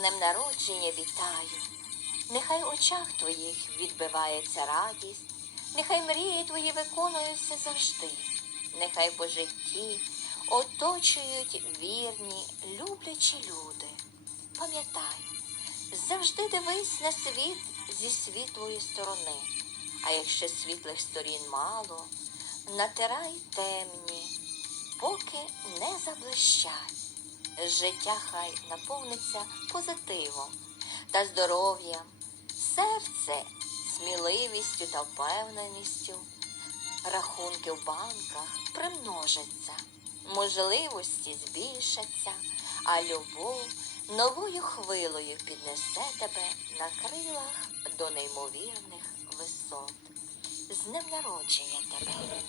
днем народження вітаю. Нехай очах твоїх відбивається радість, нехай мрії твої виконуються завжди, нехай по житті оточують вірні, люблячі люди. Пам'ятай, завжди дивись на світ зі світлої сторони, а якщо світлих сторін мало, натирай темні, поки не заблищать. Життя хай наповниться позитивом та здоров'ям, серце сміливістю та впевненістю, рахунки в банках примножаться, можливості збільшаться, а любов новою хвилою піднесе тебе на крилах до неймовірних висот. З днем народження тебе!